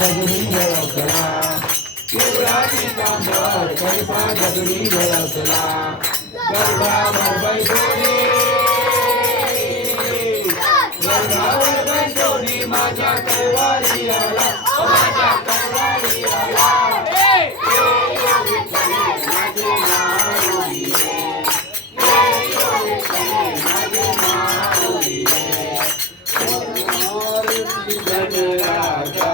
दगडी झळकला पिवळा पितांबर कैसा दगडी झळकला गर्भावर बैठोनी गर्भावर बैठोनी माझ्या कैवारी आला माझ्या कैवारी आला राजा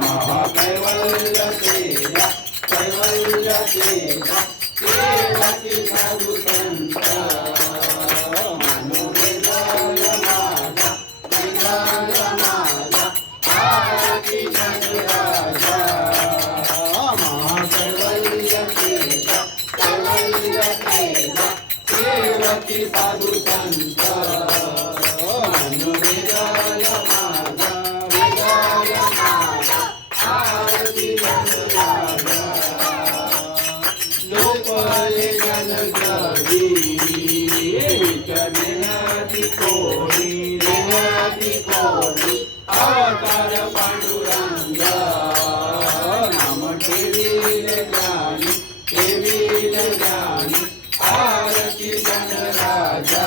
महाकैवल्य तेजा कैवल्य तेजा सेवकी साधू संत मनोवेदय माझा वेदय माझा आरती जन राजा महाकैवल्य तेजा कैवल्य तेजा सेवकी साधू संत मनोवेदय माझा वेदय माझा आरती जन राजा लोकले जन जगी विचरणाती कोणी देहाती कोणी अवतार पांडुरंग नाम ठेवील ज्ञानी आरती जन राजा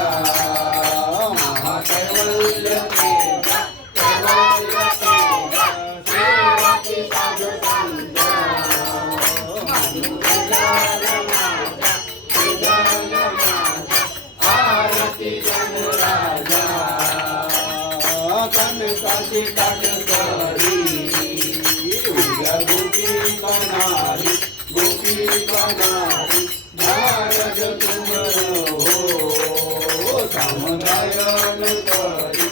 महाकैवल्य तेजा कैवल्य तेजा सेवकी साधू संत मनोवेदय माझा वेदय माझा आरती जन राजा कनकाची ताट करी उद्या गोपी कनारी भारत तुम हो सामगायन करी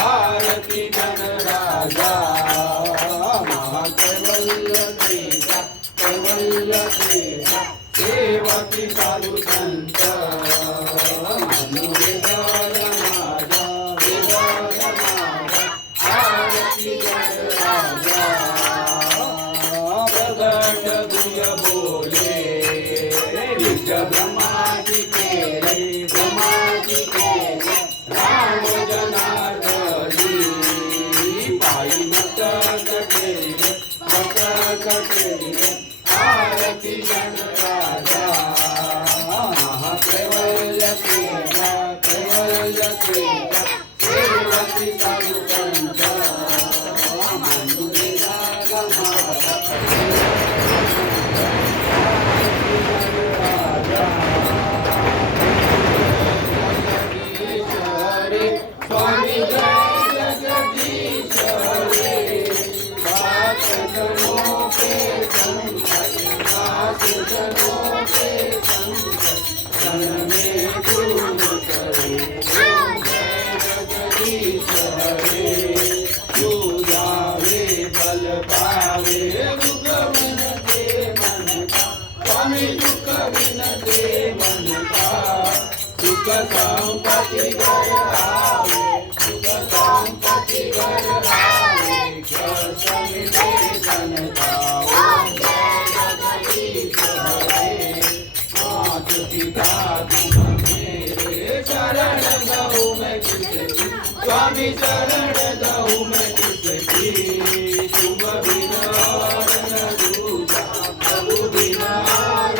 आरती जन राजा महाकैवल्य तेजा कैवल्य तेजा सेवकी साधू संत मनोवेदय माझा वेदय माझा आरती जन राजा प्रगट दुय बोले निज ब्रह्माची केले राम जनार्दनी पायी मस्तक केले आरती जन राजा महाकैवल्य तेजा कैवल्य तेजा सेवकी साधू संत मनोवेदय माझा स्वामी जय जगदीश हरे दास जनों के संकट दास जनों के संकट जन में दूर करे ओम जय जगदीश हरे तू जावे बल पावे दुख बिन दे मन का स्वामी दुख बिन दे मन का सुख संपत्ति घर आवे सुख संपत्ति घर आवे कष्ट मिटे जन का ओम जय जगदीश हरे मात पिता तुम मेरे शरण दहु मैं किसकी स्वामी शरण दहु मैं किसकी तुम बिना न दूजा प्रभु बिना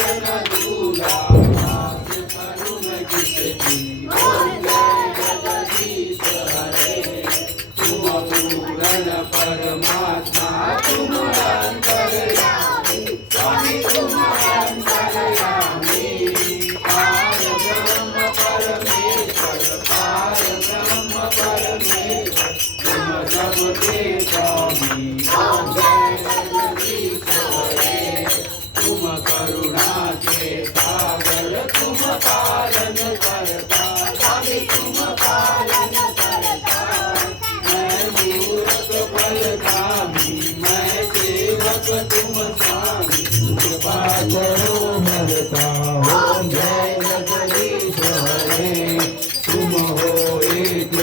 न दूजा ओम जय जगदीश हरे तुम पूर्ण परमात्मा तुम अंतर्यामी स्वामी तुम अंतर्यामी पार ब्रह्म परमेश्वर तुम सबके स्वामी ओम जय जगदीश हरे तुम करुणा के सागर तुम पालन करता स्वामी तुम पालन करता मैं मूर्ख फलकामी मैं सेवक तुम स्वामी कृपा करो मरता ओम जय जगदीश हरे तुम हो एक